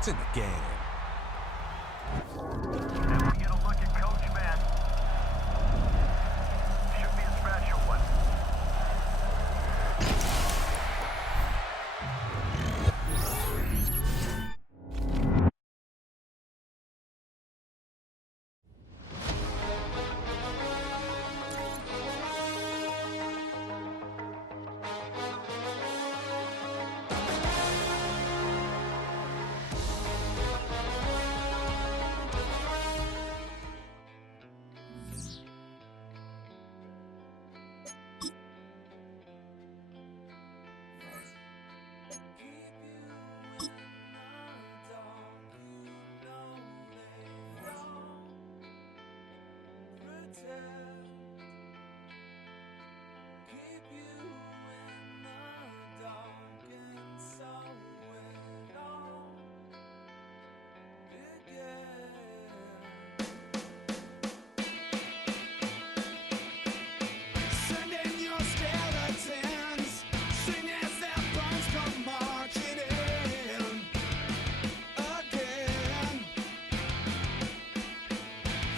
It's in the game. And we get a look at Coach Matt. Should be a special one.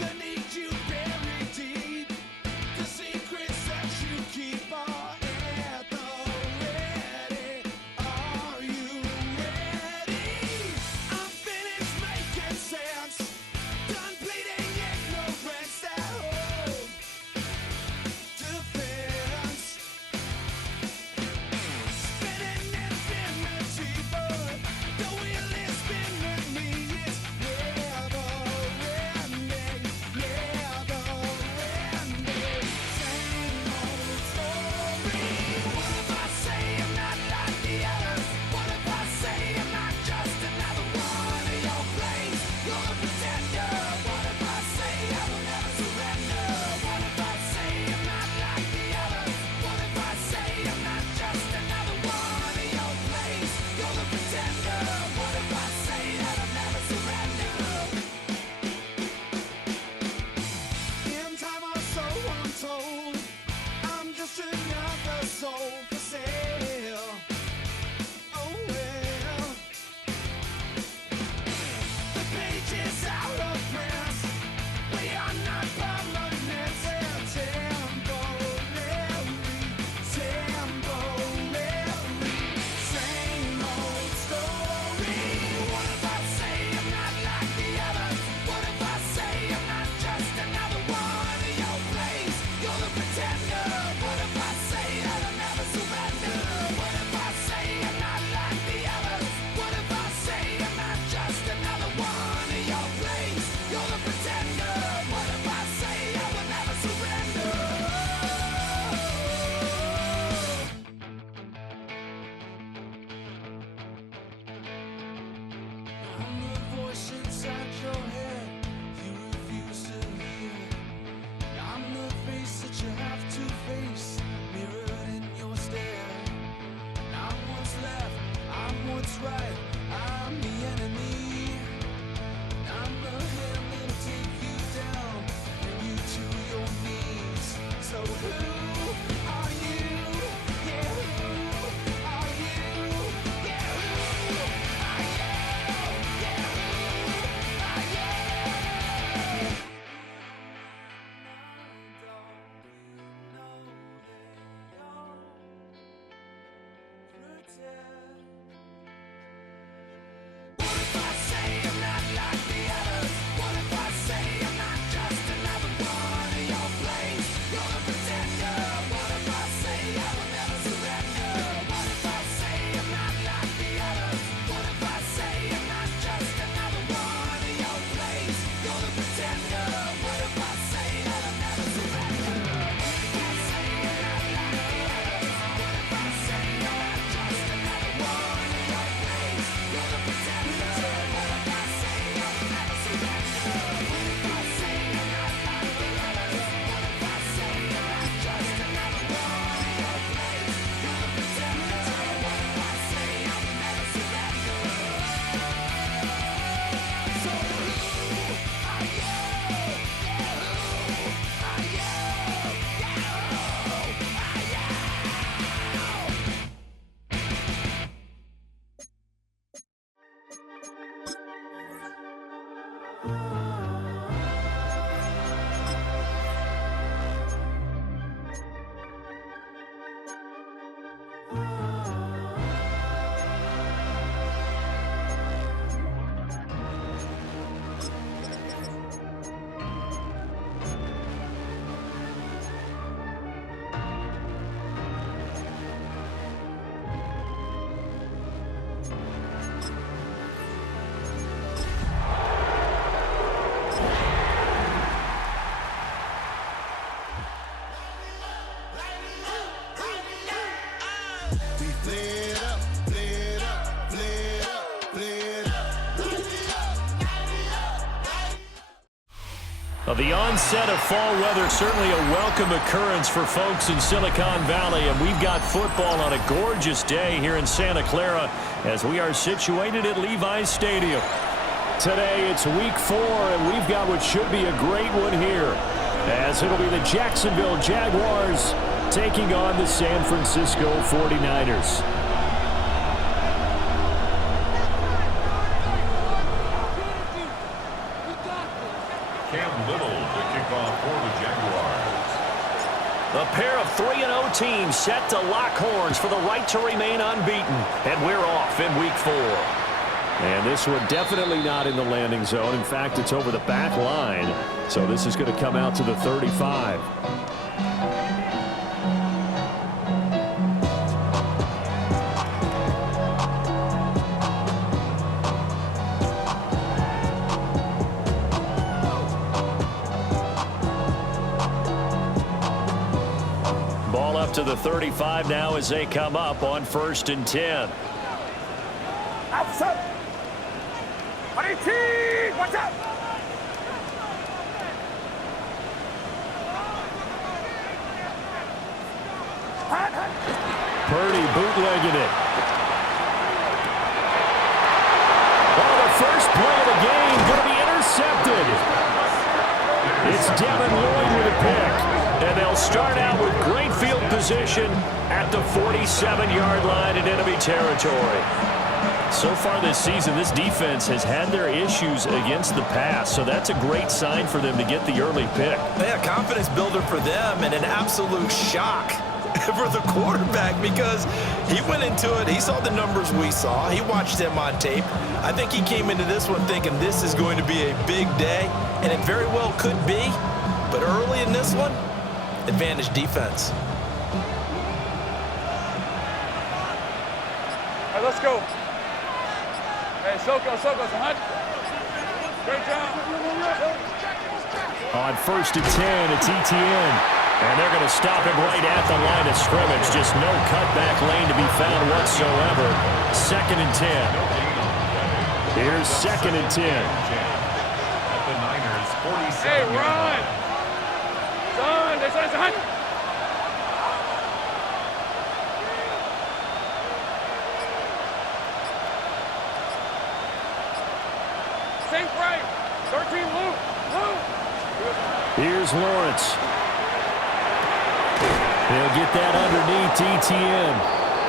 They need you buried deep. We play it up, play it up, play it up, play it up. Light it up, light it up, light it up. The onset of fall weather, certainly a welcome occurrence for folks in Silicon Valley, and we've got football on a gorgeous day here in Santa Clara as we are situated at Levi's Stadium. Today it's week 4, and we've got what should be a great one here, as it'll be the Jacksonville Jaguars taking on the San Francisco 49ers. A pair of 3-0 teams set to lock horns for the right to remain unbeaten. And we're off in week 4. And this one definitely not in the landing zone. In fact, it's over the back line. So this is going to come out to the 35. Ball up to the 35 now as they come up on 1st and 10. Outside. Watch out. Purdy bootlegging it. Oh, the first play of the game going to be intercepted. It's Devin Lloyd with a pick. And they'll start out with great field position at the 47-yard line in enemy territory. So far this season, this defense has had their issues against the pass, so that's a great sign for them to get the early pick. Yeah, confidence builder for them and an absolute shock for the quarterback because he went into it. He saw the numbers we saw. He watched them on tape. I think he came into this one thinking this is going to be a big day, and it very well could be. But early in this one, advantage defense. All right, let's go. Hey, Soko, Hunt. Great job. On 1st and 10, it's Etienne. And they're going to stop him right at the line of scrimmage. Just no cutback lane to be found whatsoever. 2nd and 10. Here's 2nd and 10. At the Niners, 47. Hey, run. Son, there's Hunt. Sink right. 13 loop. Here's Lawrence. He'll get that underneath Etienne.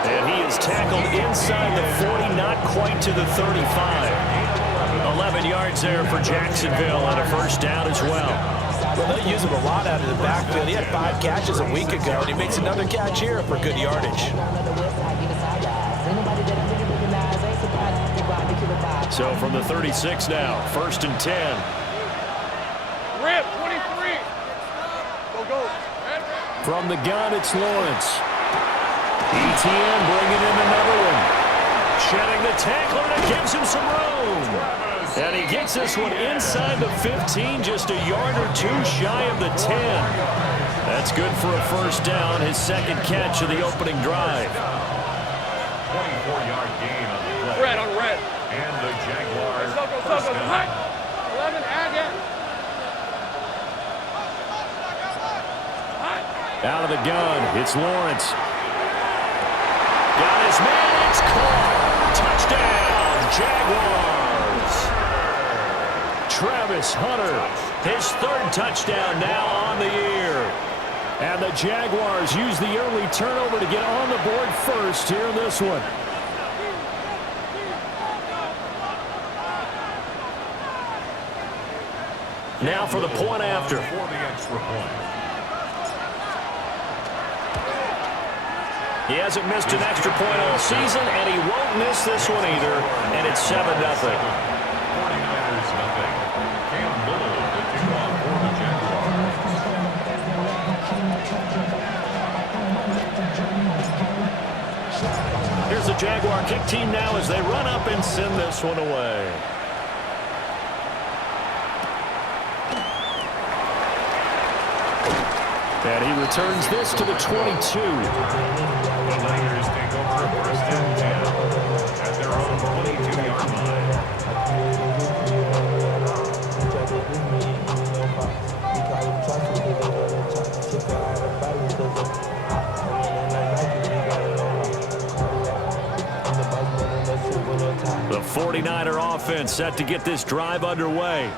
And he is tackled inside the 40, not quite to the 35. 11 yards there for Jacksonville and a first down as well. Well, they use him a lot out of the backfield. He had 5 catches a week ago, and he makes another catch here for good yardage. So from the 36 now, 1st and 10. Rip, 23. Go. From the gun, it's Lawrence. Etienne bringing in another one. Shedding the tackler, and it gives him some room. And he gets this one inside the 15, just a yard or 2 shy of the 10. That's good for a first down, his 2nd catch of the opening drive. 24-yard gain on the play. Red on red. And the Jaguars. Soko, Hunt. 11, add it. Out of the gun, it's Lawrence. Got his man, it's caught. Touchdown, Jaguars. Travis Hunter, his 3rd touchdown now on the year. And the Jaguars use the early turnover to get on the board first here in this one. Now for the point after. For the extra point. He hasn't missed an extra point all season, and he won't miss this one either, and it's 7-0. 49ers, nothing. Cam Little, the kickoff for the Jaguars. Here's the Jaguar kick team now as they run up and send this one away. And he returns this to the 22. The Niners take first and 10 at their own 22-yard line. The 49er offense set to get this drive underway.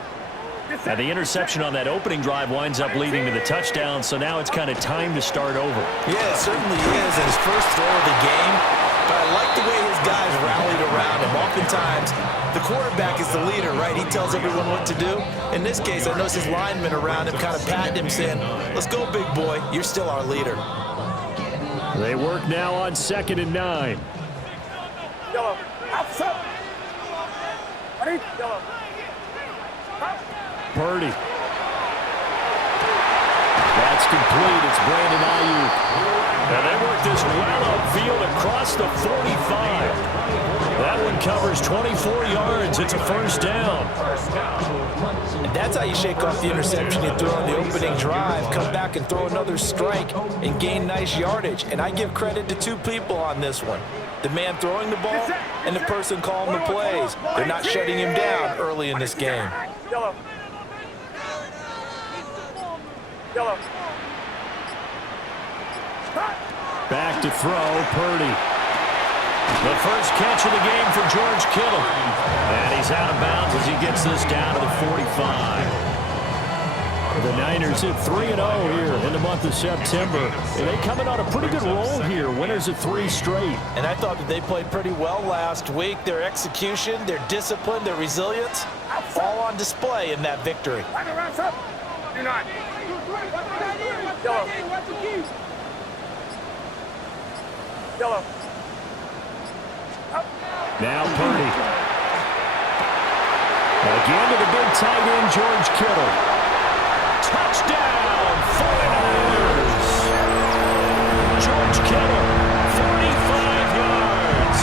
And the interception on that opening drive winds up leading to the touchdown, so now it's kind of time to start over. Yeah, it certainly is. His first throw of the game. But I like the way his guys rallied around him. Oftentimes, the quarterback is the leader, right? He tells everyone what to do. In this case, I noticed his linemen around him kind of patting him, saying, let's go, big boy. You're still our leader. They work now on 2nd and 9. Yellow. Outside. Ready? Yellow. Purdy. That's complete. It's Brandon Ayuk. And they work this well upfield across the 45. That one covers 24 yards. It's a first down. And that's how you shake off the interception you threw on the opening drive. Come back and throw another strike and gain nice yardage. And I give credit to two people on this one. The man throwing the ball and the person calling the plays. They're not shutting him down early in this game. Yellow. Yellow. Back to throw, Purdy. The first catch of the game for George Kittle. And he's out of bounds as he gets this down to the 45. The Niners at 3-0 here in the month of September. And they coming on a pretty good roll here. Winners of 3 straight. And I thought that they played pretty well last week. Their execution, their discipline, their resilience, all on display in that victory. Do not. Yellow. Yellow. Now Purdy. Again to the big tight end, George Kittle. Touchdown, 49ers. George Kittle, 45 yards.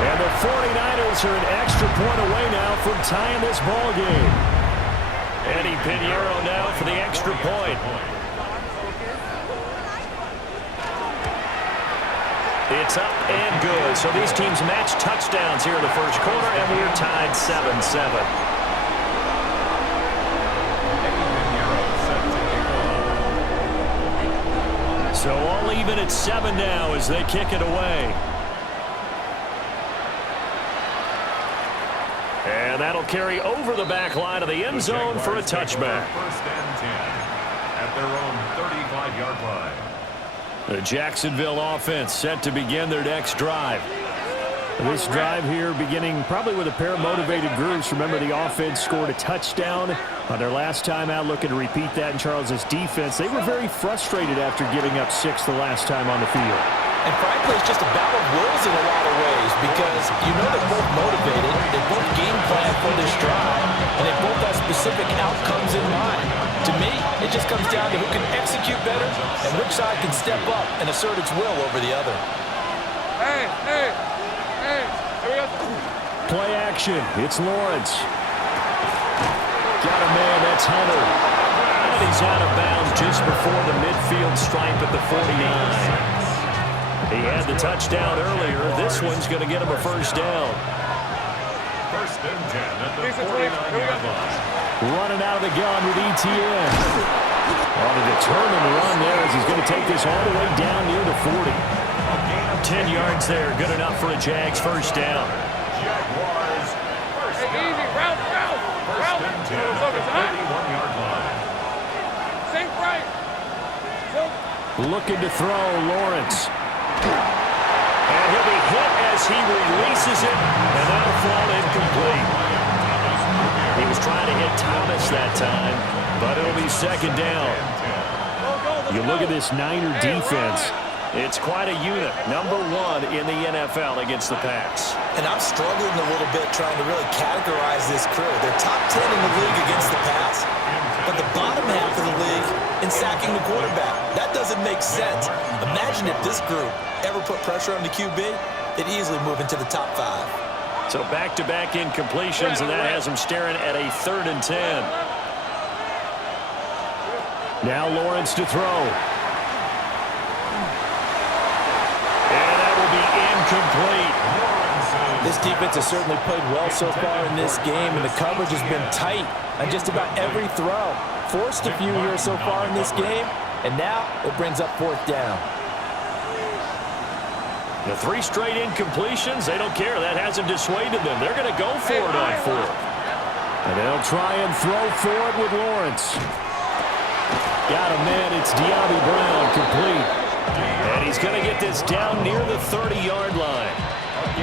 And the 49ers are an extra point away now from tying this ball game. Eddie Pinheiro now for the extra point. It's up and good. So these teams match touchdowns here in the first quarter, and we're tied 7-7. So all even at 7 now as they kick it away. And that'll carry over the back line of the end zone for a touchback. First and 10 at their own 35-yard line. The Jacksonville offense set to begin their next drive. This drive here beginning probably with a pair of motivated groups. Remember, the offense scored a touchdown on their last time out, looking to repeat that in Charles's defense. They were very frustrated after giving up 6 the last time on the field. And frankly, it's just a battle of wills in a lot of ways because you know they're both motivated, they both game plan for this drive, and they both have specific outcomes in mind. To me, it just comes down to who can execute better and which side can step up and assert its will over the other. Hey, hey, hey. Here we go. Play action. It's Lawrence. Got a man. That's Hunter. And he's out of bounds just before the midfield stripe at the 49. He had the touchdown earlier. This one's going to get him a first down. First and 10 at the 49-yard line. Running out of the gun with ETN. On a determined run there as he's going to take this all the way down near the 40. 10 yards there. Good enough for a Jags first down. Jaguars first Hey, down. easy. Route, route. First and 10 at the 31-yard line. Sink right. Looking to throw, Lawrence. And he'll be hit as he releases it, and that'll fall incomplete. He was trying to hit Thomas that time, but it'll be second down. You look at this Niner defense. It's quite a unit. Number 1 in the NFL against the pass. And I'm struggling a little bit trying to really categorize this crew. They're top 10 in the league against the pass, but the bottom half of the league in sacking the quarterback. That doesn't make sense. Imagine if this group ever put pressure on the QB, they'd easily move into the top 5. So back-to-back incompletions, and that has him staring at a 3rd and 10. Now Lawrence to throw. And that will be incomplete. This defense has certainly played well so far in this game, and the coverage has been tight on just about every throw. Forced a few here so far in this game, and now it brings up 4th down. The 3 straight incompletions, they don't care. That hasn't dissuaded them. They're going to go for it on 4th. And they'll try and throw for it with Lawrence. Got a man. It's De'Ami Brown, complete. And he's going to get this down near the 30-yard line.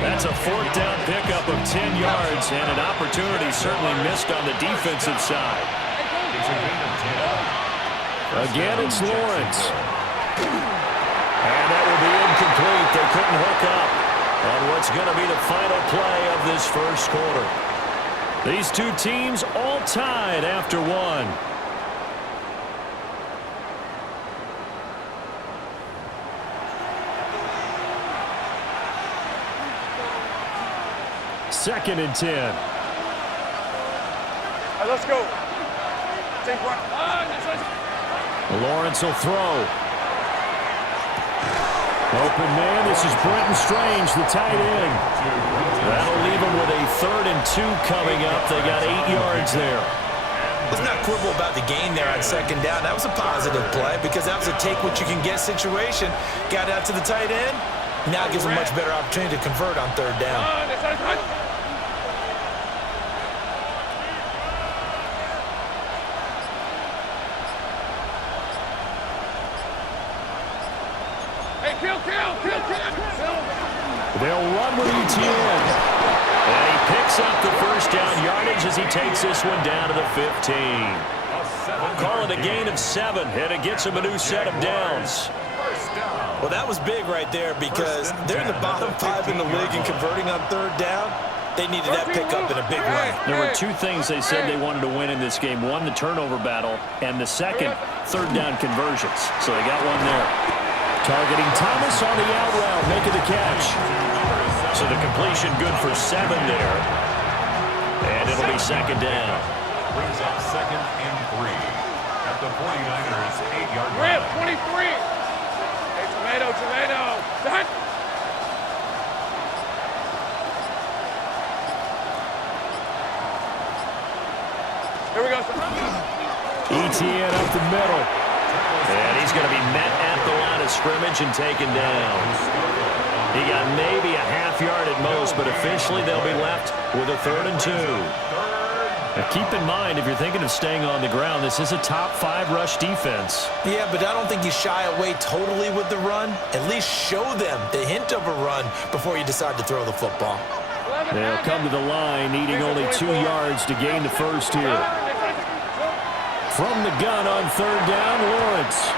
That's a 4th down pickup of 10 yards, and an opportunity certainly missed on the defensive side. Again, it's Lawrence. And that will be incomplete. They couldn't hook up on what's going to be the final play of this first quarter. These two teams all tied after 1. 2nd and 10. All right, let's go. Take one. Lawrence will throw. Open man, this is Brenton Strange, the tight end. That'll leave him with a 3rd and 2 coming up. They got 8 yards there. Let's not quibble about the gain there on 2nd down. That was a positive play because that was a take-what-you-can-get situation. Got out to the tight end. Now it gives them a much better opportunity to convert on 3rd down. They'll run with ETN. And he picks up the 1st down yardage as he takes this one down to the 15. Call it a gain of 7, and it gets him a new set of downs. Well, that was big right there because they're in the bottom 5 in the league and converting on 3rd down. They needed that pickup in a big way. There were 2 things they said they wanted to win in this game. 1, the turnover battle, and the second, 3rd down conversions. So they got one there. Targeting Thomas on the out route, making the catch. So the completion good for 7 there. And it'll be 2nd down. Brings up 2nd and 3 at the 49ers 8-yard line. Rip, 23. Hey, tomato. Done. Here we go. ETN up the middle. And he's going to be met at the line of scrimmage and taken down. He got maybe a half yard at most, but officially they'll be left with a 3rd and 2. Now keep in mind, if you're thinking of staying on the ground, this is a top 5 rush defense. Yeah, but I don't think you shy away totally with the run. At least show them the hint of a run before you decide to throw the football. They'll come to the line, needing only 2 yards to gain the 1st here. From the gun on 3rd down, Lawrence.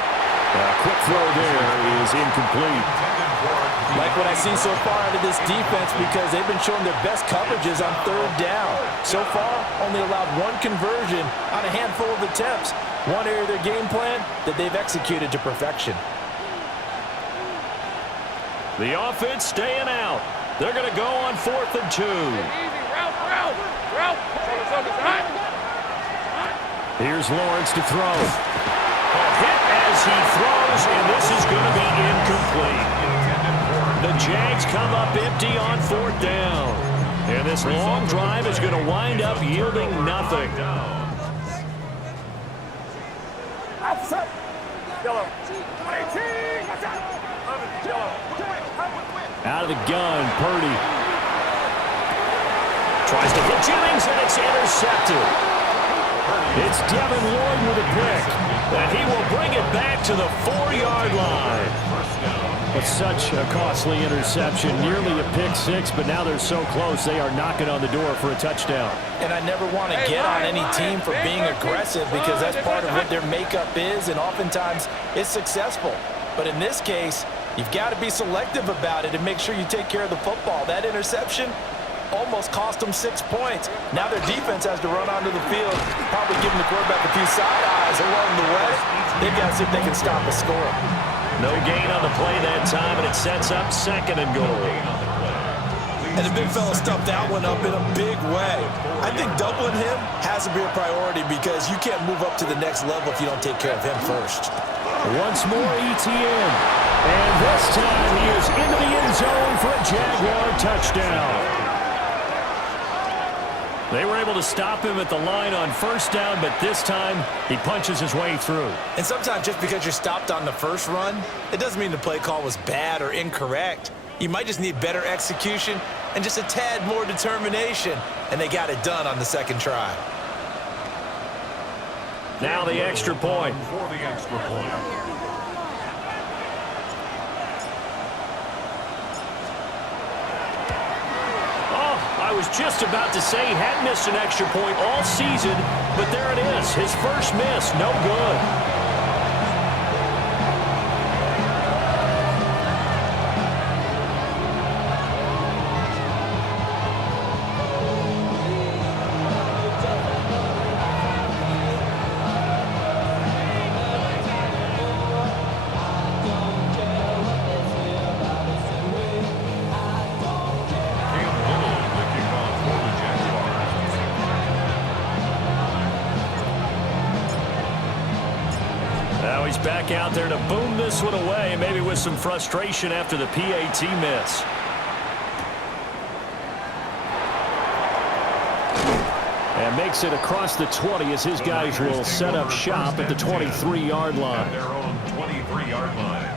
A quick throw there is incomplete. Like what I've seen so far out of this defense because they've been showing their best coverages on 3rd down. So far, only allowed 1 conversion on a handful of attempts. One area of their game plan that they've executed to perfection. The offense staying out. They're going to go on 4th and 2. Easy, route. Here's Lawrence to throw. A hit as he throws, and this is going to be incomplete. The Jags come up empty on 4th down. And this long drive is going to wind up yielding nothing. Out of the gun, Purdy. Tries to hit Jennings, and it's intercepted. It's Devin Lloyd with a pick, and he will bring it back to the 4-yard line. But such a costly interception, nearly a pick 6, but now they're so close they are knocking on the door for a touchdown. And I never want to get on any team for being aggressive because that's part of what their makeup is, and oftentimes it's successful. But in this case, you've got to be selective about it and make sure you take care of the football. That interception almost cost them 6 points. Now their defense has to run onto the field, probably giving the quarterback a few side eyes along the way. They've got to see if they can stop a score. No gain on the play that time, and it sets up 2nd and goal. And the big fella stuffed that one up in a big way. I think doubling him has to be a priority because you can't move up to the next level if you don't take care of him first. Once more, ETN. And this time he is into the end zone for a Jaguar touchdown. They were able to stop him at the line on first down, but this time he punches his way through. And sometimes just because you're stopped on the first run, it doesn't mean the play call was bad or incorrect. You might just need better execution and just a tad more determination, and they got it done on the second try. Now the extra point. For the extra point. I was just about to say he hadn't missed an extra point all season, but there it is. His first miss, no good. Now he's back out there to boom this one away, maybe with some frustration after the PAT miss. And makes it across the 20 as his guys will set up shop at the 23-yard line. At their own 23-yard line.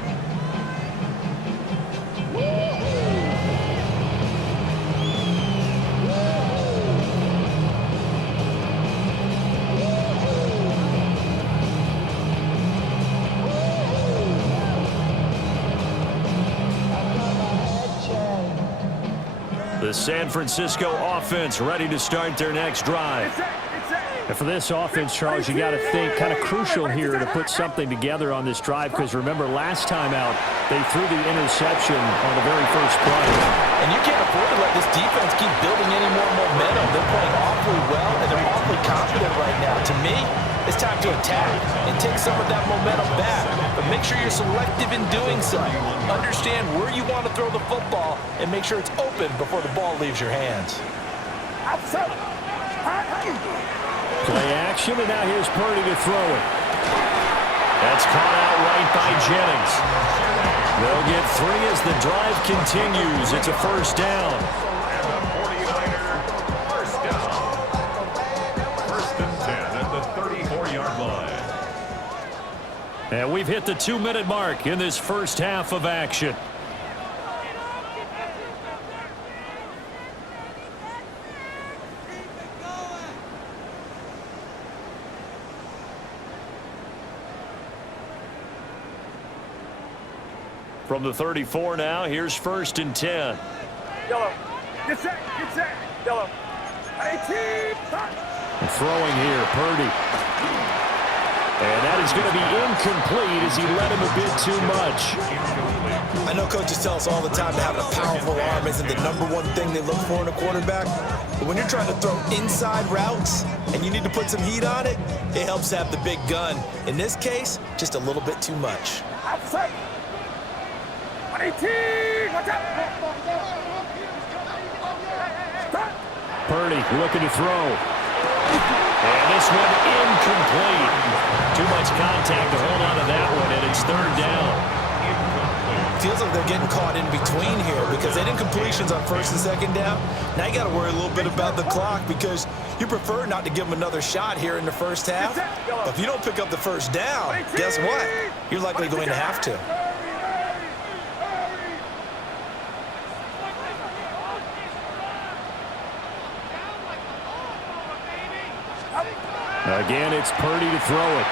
The San Francisco offense ready to start their next drive. And for this offense, Charles, you got to think kind of crucial here to put something together on this drive, because remember last time out they threw the interception on the very first play. And you can't afford to let this defense keep building any more momentum. They're playing awfully well, and they're awfully confident right now. To me, it's time to attack and take some of that momentum back. But make sure you're selective in doing so. Understand where you want to throw the football and make sure it's open before the ball leaves your hands. Play action, and now here's Purdy to throw it. That's caught out right by Jennings. They'll get 3 as the drive continues. It's a first down. And the 49er first down. First and 10 at the 34-yard line. And we've hit the 2-minute mark in this first half of action. From the 34 now, here's first and 10. Yellow. Get set. Yellow. 18. And throwing here, Purdy. And that is going to be incomplete as he led him a bit too much. I know coaches tell us all the time that having a powerful arm isn't the #1 thing they look for in a quarterback. But when you're trying to throw inside routes and you need to put some heat on it, it helps to have the big gun. In this case, just a little bit too much. Outside. 18. Watch out. Purdy looking to throw. And this one incomplete. Too much contact to hold on to that one, and it's third down. Feels like they're getting caught in between here because they didn't completions on first and second down. Now you got to worry a little bit about the clock because you prefer not to give them another shot here in the first half. But if you don't pick up the first down, guess what? You're likely going to have to. Again, it's Purdy to throw it.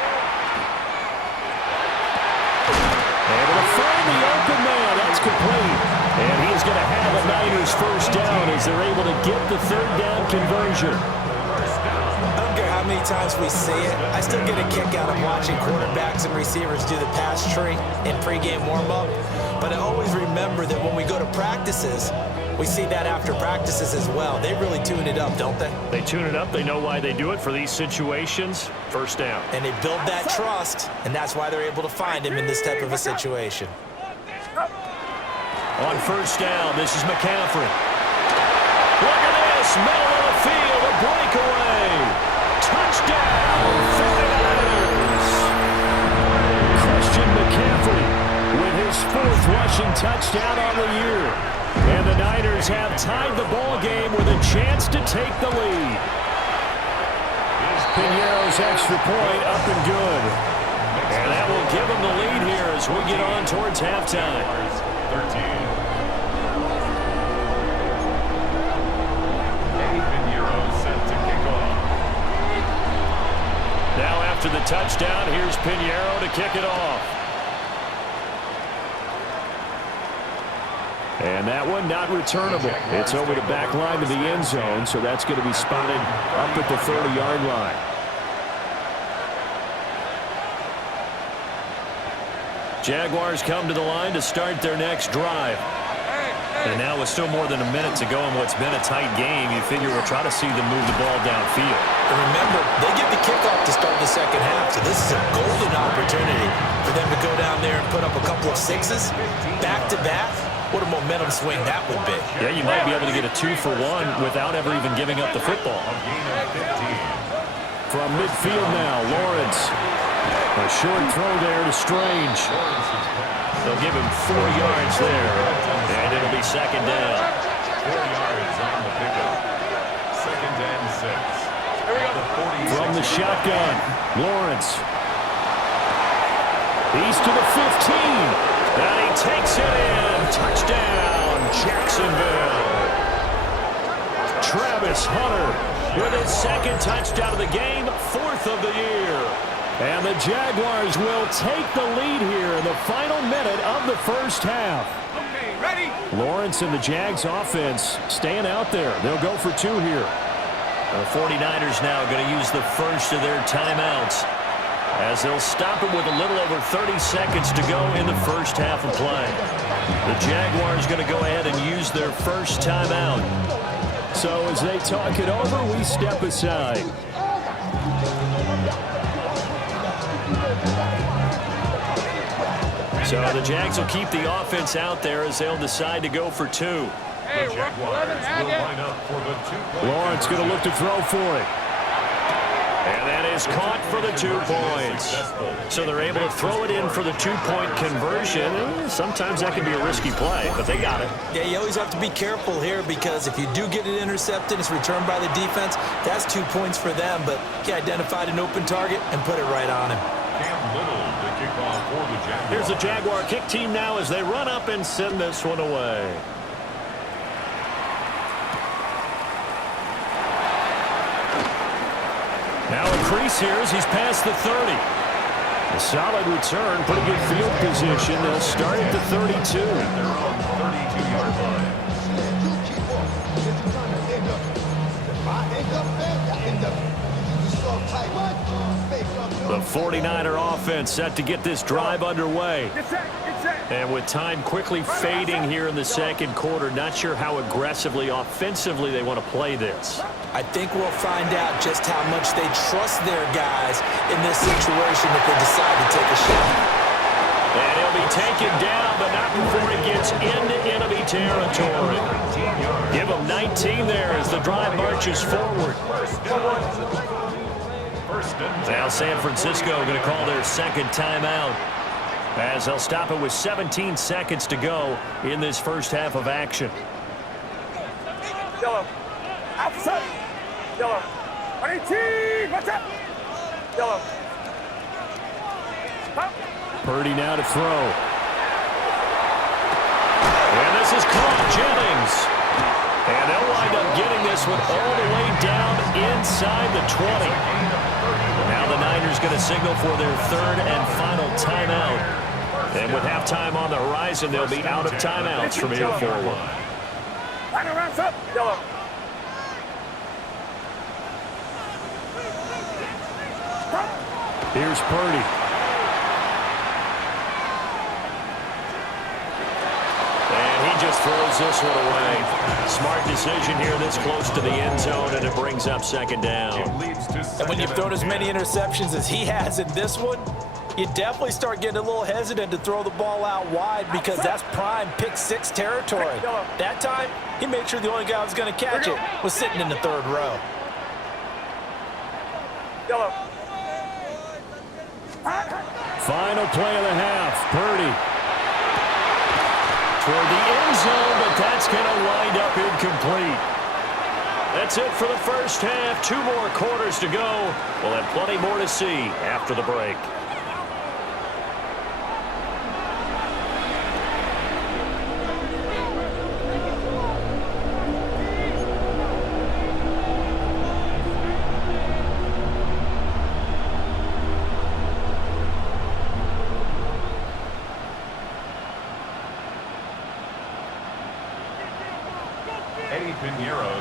Able to find the open man. That's complete. And he's going to have a Niners first down as they're able to get the third down conversion. I don't care how many times we see it. I still get a kick out of watching quarterbacks and receivers do the pass tree in pregame warm-up. But I always remember that when we go to practices, we see that after practices as well. They really tune it up, don't they? They tune it up. They know why they do it for these situations. First down. And they build that trust, and that's why they're able to find him in this type of a situation. On first down, this is McCaffrey. Look at this. Middle of the field, a breakaway. Touchdown, 49ers. Christian McCaffrey with his 4th rushing touchdown on the year. And the Niners have tied the ball game with a chance to take the lead. Piñeiro's extra point up and good. And that will give them the lead here as we get on towards halftime. 13. Piñeiro set to kick off. Now after the touchdown, here's Piñeiro to kick it off. And that one not returnable. It's over the back line to the end zone, so that's going to be spotted up at the 30-yard line. Jaguars come to the line to start their next drive. And now with still more than a minute to go in what's been a tight game, you figure we'll try to see them move the ball downfield. And remember, they get the kickoff to start the second half, so this is a golden opportunity for them to go down there and put up a couple of sixes back-to-back. What a momentum swing that would be. Yeah, you might be able to get a 2-for-1 without ever even giving up the football. From midfield now, Lawrence. A short throw there to Strange. They'll give him 4 yards there, and it'll be second down. 4 yards on the pickup. Second and 6. From the shotgun, Lawrence. He's to the 15. And he takes it in. Touchdown, Jacksonville. Travis Hunter with his second touchdown of the game, 4th of the year. And the Jaguars will take the lead here in the final minute of the first half. Okay, ready? Lawrence and the Jags offense staying out there. They'll go for 2 here. The 49ers now going to use the first of their timeouts, as they'll stop it with a little over 30 seconds to go in the first half of play. The Jaguars going to go ahead and use their first timeout. So as they talk it over, we step aside. So the Jags will keep the offense out there as they'll decide to go for 2. The Jaguars will line up for the 2-point. Lawrence going to look to throw for it. And that is caught for the 2 points. So they're able to throw it in for the 2-point conversion. Sometimes that can be a risky play, but they got it. Yeah, you always have to be careful here, because if you do get it intercepted, it's returned by the defense. That's 2 points for them, but he identified an open target and put it right on him. Cam Little to kick off for the Jaguars. Here's the Jaguar kick team now as they run up and send this one away. Now a crease here as he's past the 30. A solid return, pretty good field position. They'll start at the 32. They're on 32-yard line. The 49er offense set to get this drive underway. And with time quickly fading here in the second quarter, not sure how aggressively, offensively they want to play this. I think we'll find out just how much they trust their guys in this situation if they decide to take a shot. And he'll be taken down, but not before he gets into enemy territory. Give him 19 there as the drive marches forward. Now San Francisco going to call their second timeout, as they'll stop it with 17 seconds to go in this first half of action. Yellow. Outside. Yellow. 18. What's up? Yellow. Up. Purdy now to throw. And this is caught. Jennings. And they'll wind up getting this one all the way down inside the 20. Now the Niners going to signal for their third and final timeout. And with halftime on the horizon, they'll be out of timeouts from here forward. Line around up. Yellow. Here's Purdy. And he just throws this one away. Smart decision here this close to the end zone, and it brings up second down. And when you've thrown as many interceptions as he has in this one, you definitely start getting a little hesitant to throw the ball out wide, because that's prime pick 6 territory. That time, he made sure the only guy who was going to catch it was sitting in the 3rd row. Yellow. Final play of the half. Purdy. toward the end zone, but that's going to wind up incomplete. That's it for the first half. 2 more quarters to go. We'll have plenty more to see after the break.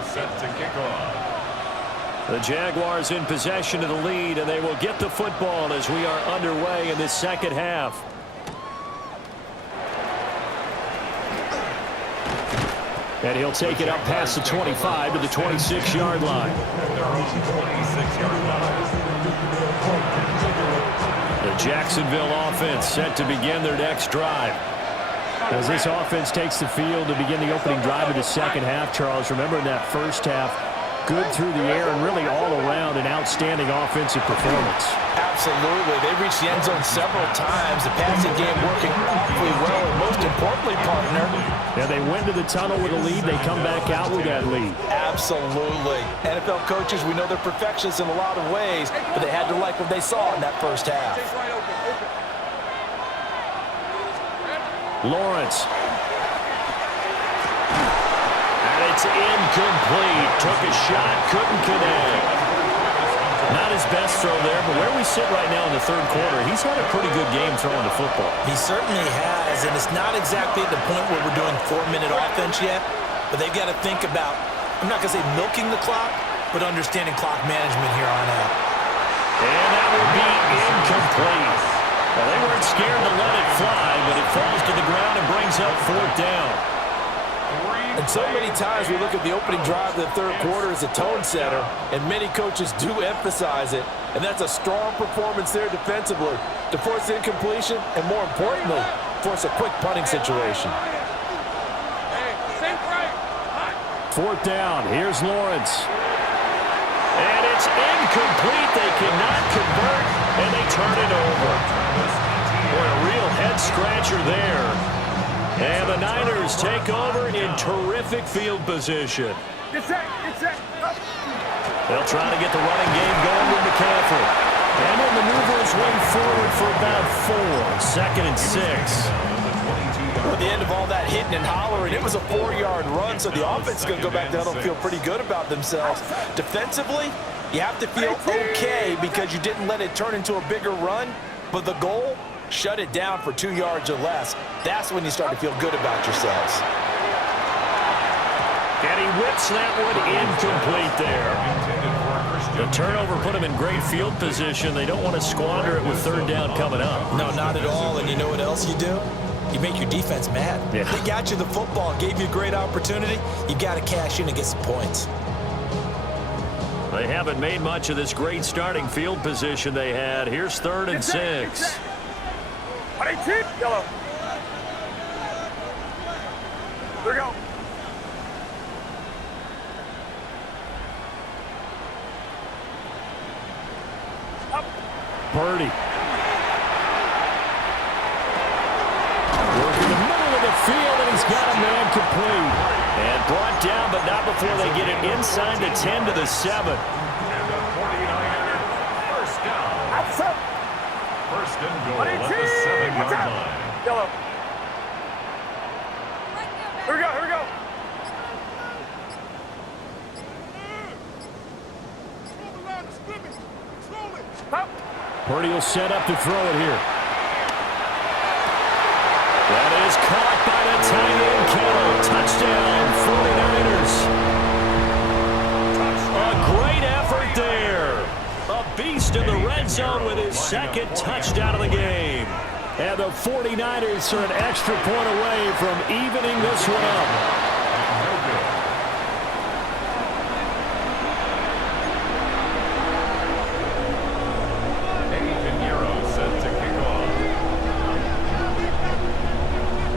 Set to kick off. The Jaguars in possession of the lead, and they will get the football as we are underway in this second half. And he'll take it up past the 25 to the 26-yard line. Their own 26-yard line. The Jacksonville offense set to begin their next drive. As this offense takes the field to begin the opening drive of the second half, Charles, remember in that first half, good through the air and really all around an outstanding offensive performance. Absolutely. They reached the end zone several times. The passing game working awfully well, and most importantly, partner. Yeah, they went to the tunnel with a lead. They come back out with that lead. Absolutely. NFL coaches, we know they're perfectionists in a lot of ways, but they had to like what they saw in that first half. Lawrence. And it's incomplete. Took a shot, couldn't connect. Not his best throw there, but where we sit right now in the third quarter, he's had a pretty good game throwing the football. He certainly has, and it's not exactly at the point where we're doing 4-minute offense yet, but they've got to think about, I'm not going to say milking the clock, but understanding clock management here on out. And that would be incomplete. Well, they weren't scared to let it fly, but it falls to the ground and brings up 4th down. And so many times we look at the opening drive of the third quarter as a tone setter, and many coaches do emphasize it, and that's a strong performance there defensively to force incompletion and, more importantly, force a quick punting situation. 4th down. Here's Lawrence. And it's incomplete. They cannot convert, and they turn it over. Boy, a real head-scratcher there. And the Niners take over in terrific field position. They'll try to get the running game going with McCaffrey. And he'll maneuver his way forward for about 4. 2nd and 6. At the end of all that hitting and hollering, it was a 4-yard run, so the offense is going to go back down and feel pretty good about themselves. Defensively, you have to feel okay because you didn't let it turn into a bigger run, but the goal, shut it down for 2 yards or less. That's when you start to feel good about yourselves. And he whips that one incomplete there. The turnover put him in great field position. They don't want to squander it with 3rd down coming up. No, not at all. And you know what else you do? You make your defense mad. Yeah. They got you the football, gave you a great opportunity. You got to cash in and get some points. They haven't made much of this great starting field position they had. Here's 3rd and 6. Yellow. There we go. Purdy. Working the middle of the field, and he's got a man complete. And brought down, but not before they get it inside the 10 to the 7. And the 49er, first down. First and goal at the 7-yard line. Yellow. Here we go, here we go. Purdy will set up to throw it here. That is caught by the tight end, Kittle. Touchdown, 49ers. A great effort there. A beast in the red zone with his 2nd touchdown of the game. And the 49ers are an extra point away from evening this one up.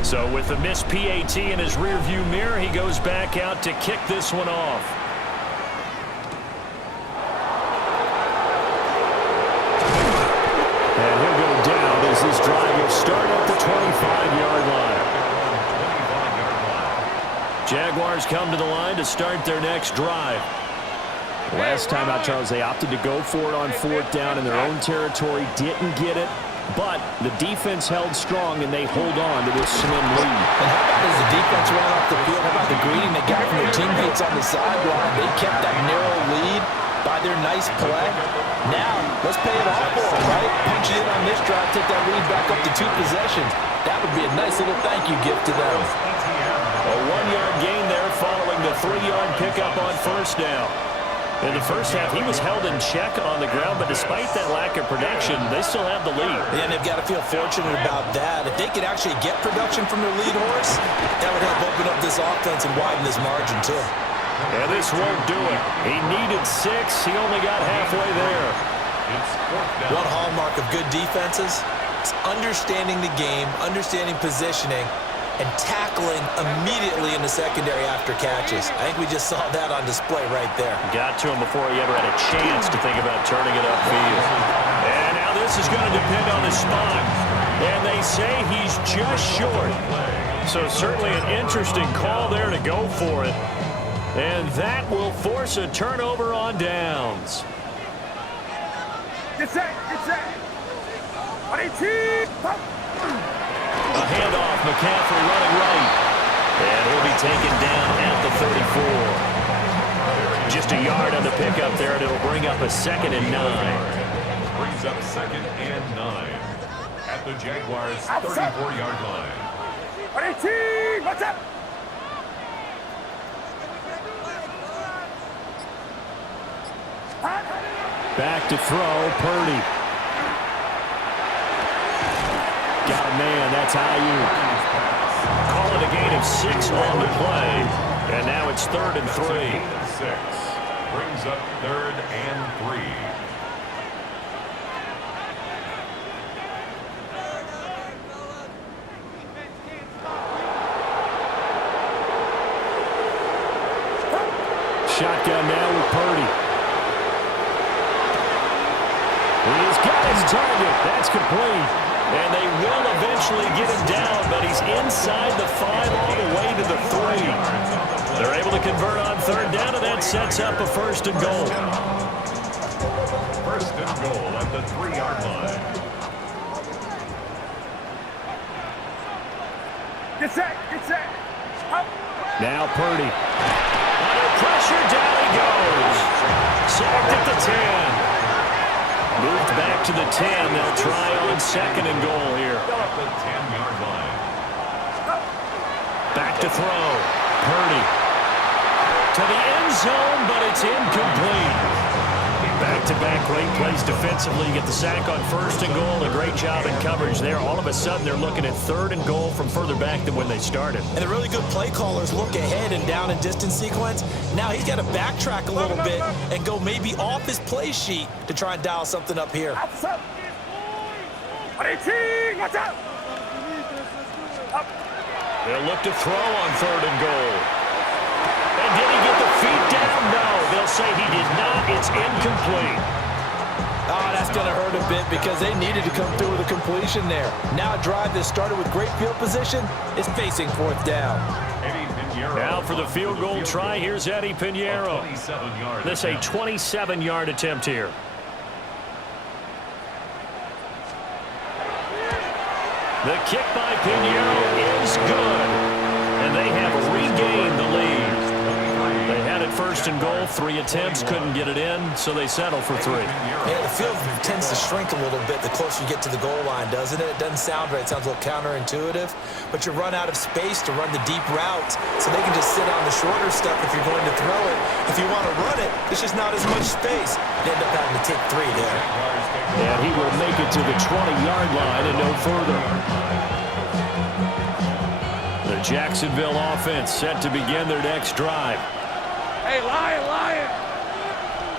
So with the missed PAT in his rearview mirror, he goes back out to kick this one off. And he'll go down as this drive will start at the 25-yard line. Jaguars come to the line to start their next drive. Last time out, Charles, they opted to go for it on 4th down in their own territory. Didn't get it, but the defense held strong, and they hold on to this slim lead. And how about as the defense ran off the field, how about the greeting they got from their teammates on the sideline? They kept that narrow lead by their nice play. Now, let's pay it off for them, right? Punch it in on this drive, take that lead back up to 2 possessions. That would be a nice little thank you gift to them. A 1-yard gain there following the 3-yard pickup on 1st down. In the first half, he was held in check on the ground, but despite that lack of production, they still have the lead. And they've got to feel fortunate about that. If they could actually get production from their lead horse, that would help open up this offense and widen this margin, too. And this won't do it. He needed 6. He only got halfway there. One hallmark of good defenses is understanding the game, understanding positioning, and tackling immediately in the secondary after catches. I think we just saw that on display right there. Got to him before he ever had a chance to think about turning it upfield. And now this is going to depend on the spot. And they say he's just short. So certainly an interesting call there to go for it. And that will force a turnover on downs. Get set, get set. A handoff, McCaffrey running right. And he'll be taken down at the 34. Just a yard on the pickup there, and it'll bring up a 2nd and 9. Brings up 2nd and 9 at the Jaguars' 34-yard line. What's up? Back to throw, Purdy. Got a man, that's Ayuk. Call it a gain of 6 on the play, and now it's 3rd and 3. 6 brings up 3rd and 3. Shotgun now with Purdy. He's got his target. That's complete. And they will eventually get him down, but he's inside the 5 all the way to the 3. They're able to convert on 3rd down, and that sets up a 1st and goal. 1st and goal at the 3-yard line. Get set, get set. Up. Now Purdy. Under pressure, down he goes. Sacked at the 10. Moved back to the 10. They'll try on 2nd and goal here. At the 10-yard line. Back to throw. Purdy. To the end zone, but it's incomplete. Back-to-back great plays defensively. You get the sack on 1st and goal. A great job in coverage there. All of a sudden, they're looking at 3rd and goal from further back than when they started. And the really good play callers look ahead and down and distance sequence. Now he's got to backtrack a little bit and go maybe off his play sheet to try and dial something up here. What's up? Up. They'll look to throw on 3rd and goal. And did he get the feet down? No. They'll say he did not. It's incomplete. Oh, that's going to hurt a bit because they needed to come through with a completion there. Now a drive that started with great field position is facing 4th down. Now for the field goal try, here's Eddie Pinheiro. This a 27-yard attempt here. The kick by Pinheiro is good. And they have regained the lead. They had it 1st and goal. 3 attempts, couldn't get it in, so they settle for 3. Yeah, the field tends to shrink a little bit the closer you get to the goal line, doesn't it? It doesn't sound right. It sounds a little counterintuitive. But you run out of space to run the deep routes, so they can just sit on the shorter stuff if you're going to throw it. If you want to run it, there's just not as much space. You end up having to take 3 there. And he will make it to the 20-yard line and no further. The Jacksonville offense set to begin their next drive. Hey, Lion.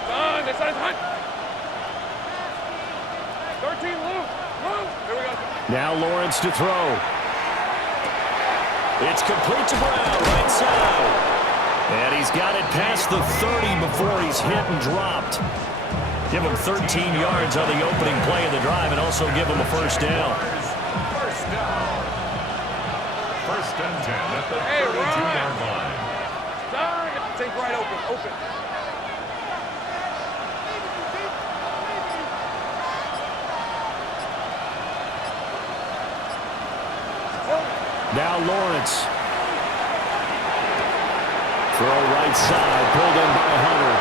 Son, this is Hunt. 13, Lou. Here we go. Now Lawrence to throw. It's complete to Brown, right side. And he's got it past the 30 before he's hit and dropped. Give him 13 yards on the opening play of the drive and also give him a 1st down. 1st down. 1st and 10 at the 32-yard line. Think right, open. Now Lawrence. Throw right side, pulled in by Hunter.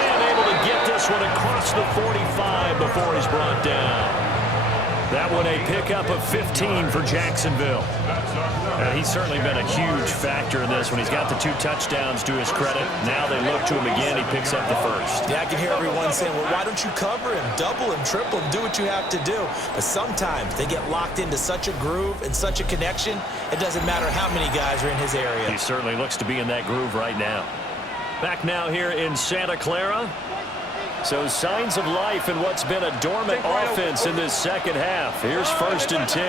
And able to get this one across the 45 before he's brought down. That one a pickup of 15 for Jacksonville. He's certainly been a huge factor in this when he's got the 2 touchdowns to his credit. Now they look to him again. He picks up the first. Yeah, I can hear everyone saying, well, why don't you cover him, double him, triple him, do what you have to do. But sometimes they get locked into such a groove and such a connection, it doesn't matter how many guys are in his area. He certainly looks to be in that groove right now. Back now here in Santa Clara. So signs of life in what's been a dormant offense in this second half. Here's 1st and 10.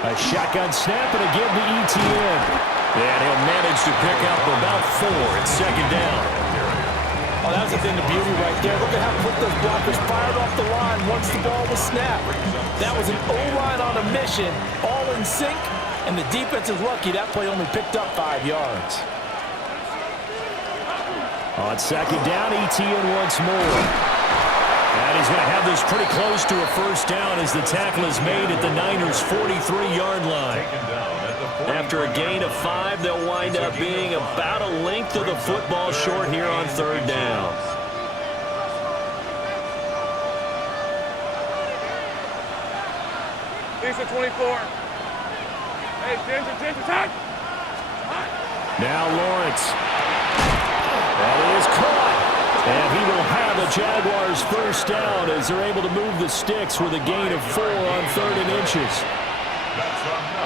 A shotgun snap and again to ETN. And he'll manage to pick up about 4 at 2nd down. Oh, that was a thing of beauty right there. Look at how quick those blockers fired off the line once the ball was snapped. That was an O-line on a mission, all in sync, and the defense is lucky that play only picked up 5 yards. On 2nd down, ETN once more. And he's going to have this pretty close to a 1st down as the tackle is made at the Niners' 43-yard line. After a gain of 5, they'll wind up being about a length of the football short here on 3rd down. Lisa 24. Hey, attention, attack! Now Lawrence. That is caught. And he will have the Jaguars' 1st down as they're able to move the sticks with a gain of 4 on 3rd and inches.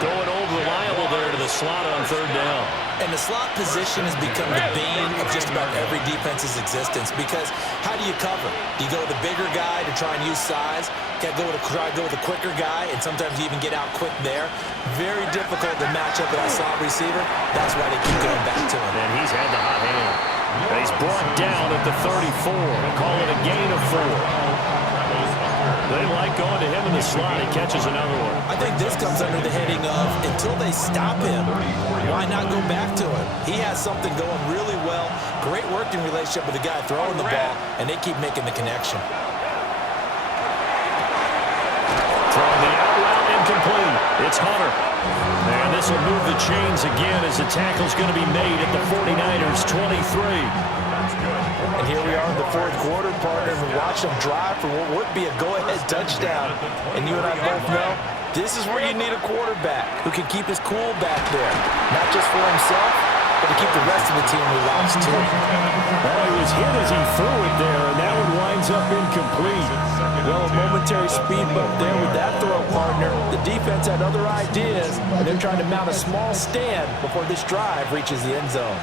Going old reliable there to the slot on 3rd down. And the slot position has become the bane of just about every defense's existence because how do you cover? Do you go with the bigger guy to try and use size? Try to go with a quicker guy, and sometimes you even get out quick there. Very difficult to match up with that slot receiver. That's why they keep going back to him. And he's had the hot hand. And he's brought down at the 34. Call it a gain of 4. They like going to him in the slot. He catches another one. I think this comes under the heading of until they stop him, why not go back to him? He has something going really well. Great working relationship with the guy throwing the ball, and they keep making the connection. Throwing the out route incomplete. It's Hunter. And this will move the chains again as the tackle's going to be made at the 49ers' 23. And here we are in the 4th quarter, partner, and watch them drive for what would be a go-ahead touchdown. And you and I both know this is where you need a quarterback who can keep his cool back there, not just for himself, but to keep the rest of the team relaxed too. Well, he was hit as he threw it there, and that one winds up incomplete. Well, a momentary speed bump there with that throw, partner. The defense had other ideas, and they're trying to mount a small stand before this drive reaches the end zone.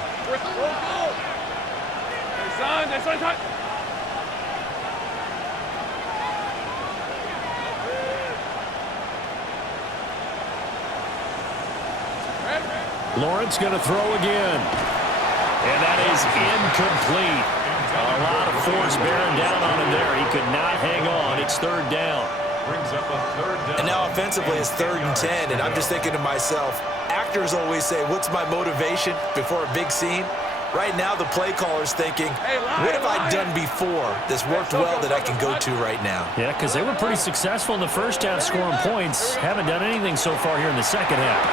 Lawrence going to throw again. And that is incomplete. A lot of force bearing down on him there. He could not hang on. It's 3rd down. Brings up a 3rd down. And now offensively it's 3rd and 10, and I'm just thinking to myself, actors always say, what's my motivation before a big scene? Right now the play caller's thinking, what have I done before that's worked well that I can go to right now? Yeah, because they were pretty successful in the 1st half scoring points. Haven't done anything so far here in the 2nd half.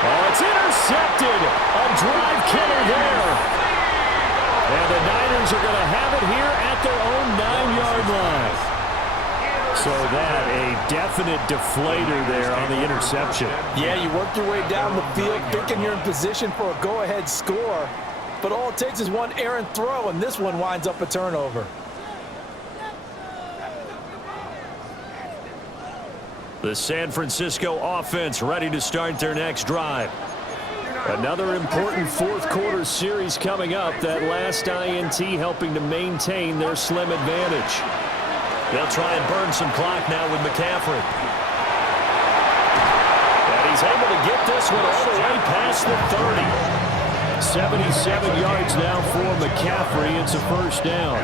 Oh, it's intercepted. A drive killer there. And the Niners are going to have it here at their own 9-yard line. So that a definite deflator there on the interception. Yeah, you work your way down the field thinking you're in position for a go-ahead score. But all it takes is one errant throw, and this one winds up a turnover. The San Francisco offense ready to start their next drive. Another important 4th quarter series coming up. That last INT helping to maintain their slim advantage. They'll try and burn some clock now with McCaffrey. And he's able to get this one all the way past the 30. 77 yards now for McCaffrey. It's a first down.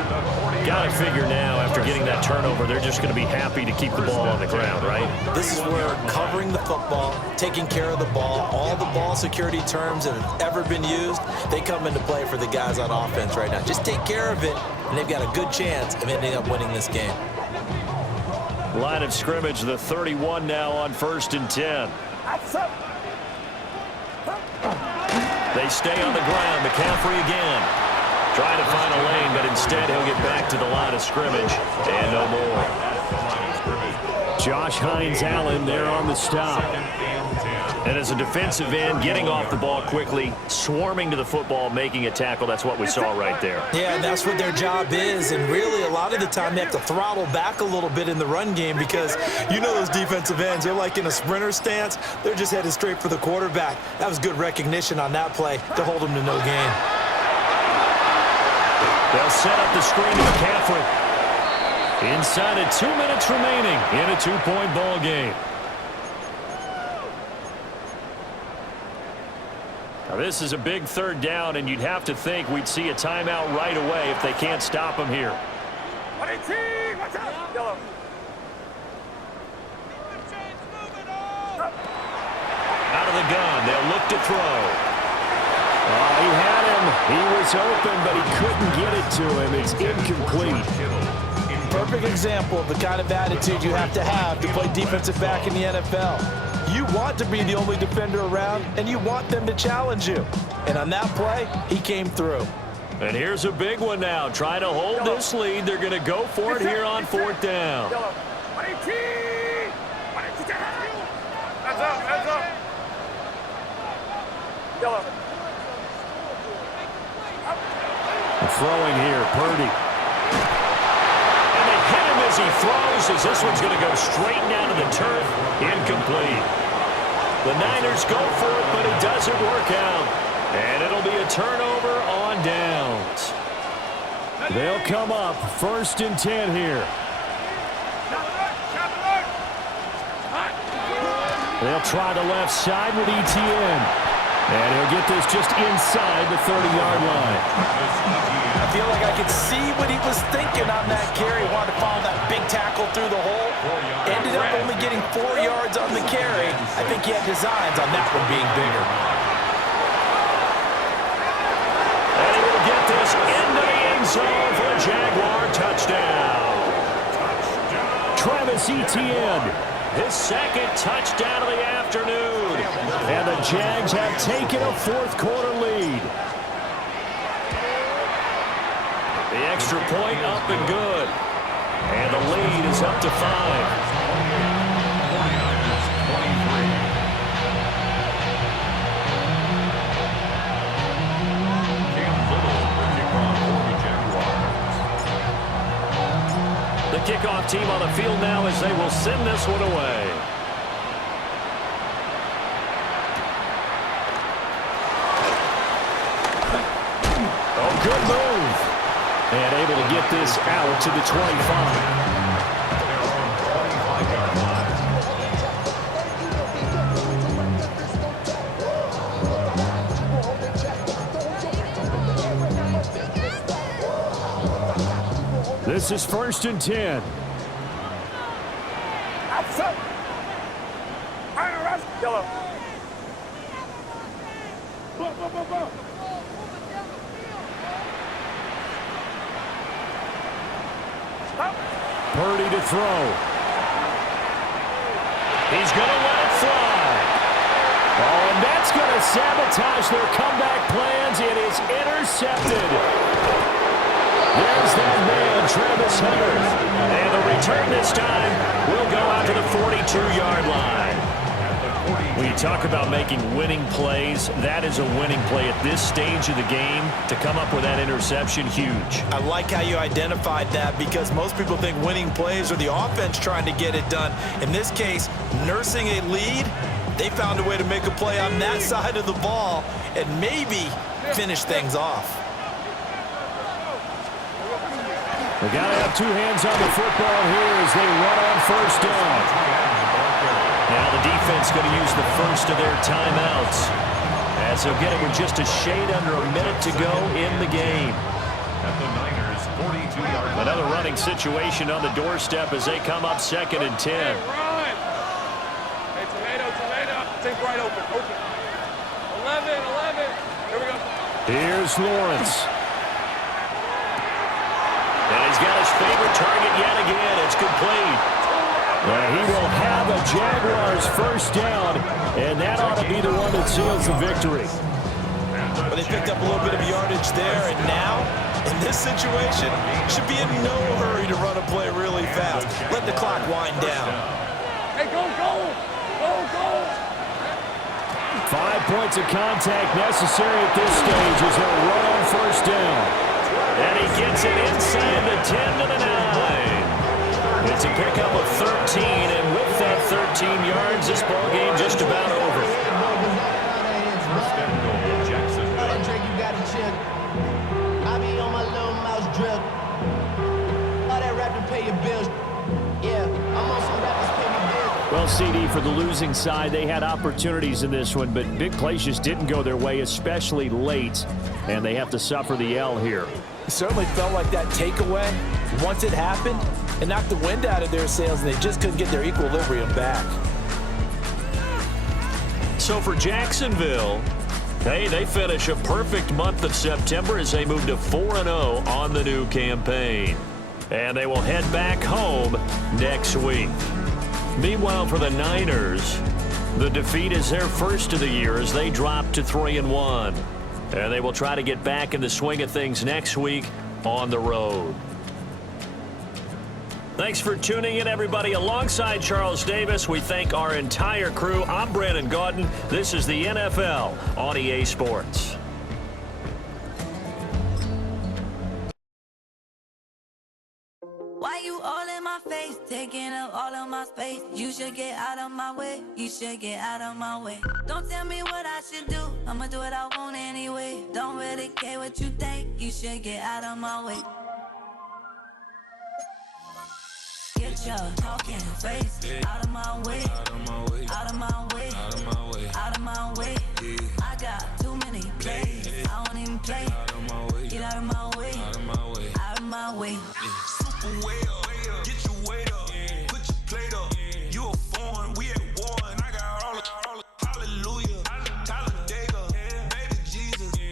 Got to figure now, after getting that turnover, they're just going to be happy to keep the ball on the ground, right? This is where covering the football, taking care of the ball, all the ball security terms that have ever been used, they come into play for the guys on offense right now. Just take care of it, and they've got a good chance of ending up winning this game. Line of scrimmage, the 31 now on 1st and 10. They stay on the ground. McCaffrey again. Trying to find a lane, but instead he'll get back to the line of scrimmage. And no more. Josh Hines-Allen there on the stop. And as a defensive end, getting off the ball quickly, swarming to the football, making a tackle. That's what we saw right there. Yeah, that's what their job is. And really, a lot of the time, they have to throttle back a little bit in the run game because you know those defensive ends, they're like in a sprinter stance. They're just headed straight for the quarterback. That was good recognition on that play to hold them to no gain. They'll set up the screen to McCaffrey. Inside of 2 minutes remaining in a 2-point ball game. Now this is a big 3rd down, and you'd have to think we'd see a timeout right away if they can't stop him here. Out of the gun, they'll look to throw. Oh, he had him. He was open, but he couldn't get it to him. It's incomplete. Perfect example of the kind of attitude you have to play defensive back in the NFL. You want to be the only defender around, and you want them to challenge you. And on that play, he came through. And here's a big one now. Trying to hold this lead. They're going to go for it here on 4th down. Hands up, hands up. Yellow. Throwing here, Purdy. And they hit him as he throws, as this one's going to go straight down to the turf. Incomplete. The Niners go for it, but it doesn't work out. And it'll be a turnover on downs. They'll come up 1st and 10 here. They'll try the left side with ETN. And he'll get this just inside the 30-yard line. I feel like I could see what he was thinking on that carry. Wanted to follow that big tackle through the hole. Ended up only getting 4 yards on the carry. I think he had designs on that one being bigger. And he will get this into the end zone for a Jaguar touchdown. Travis Etienne, his 2nd touchdown of the afternoon. And the Jags have taken a 4th-quarter lead. The extra point up and good. And the lead is up to 5. The kickoff team on the field now as they will send this one away. Oh, good move. And able to get this out to the 25. This is 1st and 10. Yellow. Purdy to throw. He's going to let it fly. Oh, and that's going to sabotage their comeback plans. It is intercepted. There's that man, Travis Hunter. And the return this time will go out to the 42-yard line. When you talk about making winning plays, that is a winning play at this stage of the game. To come up with that interception, huge. I like how you identified that because most people think winning plays are the offense trying to get it done. In this case, nursing a lead, they found a way to make a play on that side of the ball and maybe finish things off. They got to have 2 hands on the football here as they run on 1st down. Now the defense going to use the first of their timeouts as as he'll get it with just a shade under a minute to go in the game. At the Niners' 42-yard line. Another running situation on the doorstep as they come up 2nd and 10. Hey, run. Hey, tomato. Take right open. 11. Here we go. Here's Lawrence. And he's got his favorite target yet again. It's complete. And he will have a Jaguars first down, and that ought to be the one that seals the victory. But they picked up a little bit of yardage there, and now, in this situation, should be in no hurry to run a play really fast. Let the clock wind down. Hey, go. 5 points of contact necessary at this stage as they'll run on first down. And he gets it inside the 10 to the 9. It's a pickup of 13, and with that 13 yards, this ball game just about over. First and goal, Jacksonville. Drake, you got to chill. I be on my little mouse drill. All that rapping, pay your bills. Yeah, I'm on some rappers, pay me bills. Well, CD, for the losing side, they had opportunities in this one, but big plays just didn't go their way, especially late, and they have to suffer the L here. It certainly felt like that takeaway, once it happened, it knocked the wind out of their sails, and they just couldn't get their equilibrium back. So for Jacksonville, hey, they finish a perfect month of September as they move to 4-0 on the new campaign. And they will head back home next week. Meanwhile, for the Niners, the defeat is their first of the year as they drop to 3-1. And they will try to get back in the swing of things next week on the road. Thanks for tuning in, everybody. Alongside Charles Davis, we thank our entire crew. I'm Brandon Gaudin. This is the NFL on EA Sports. Why you all in my face, taking up all of my space? You should get out of my way, you should get out of my way. Don't tell me what I should do, I'ma do what I want anyway. Don't really care what you think, you should get out of my way. Get your talking face out of my way, out of my way, out of my way, out of my way, out of my way. I got too many plays, I don't even play. Get out of my way, out of my way, out of my way. Super well.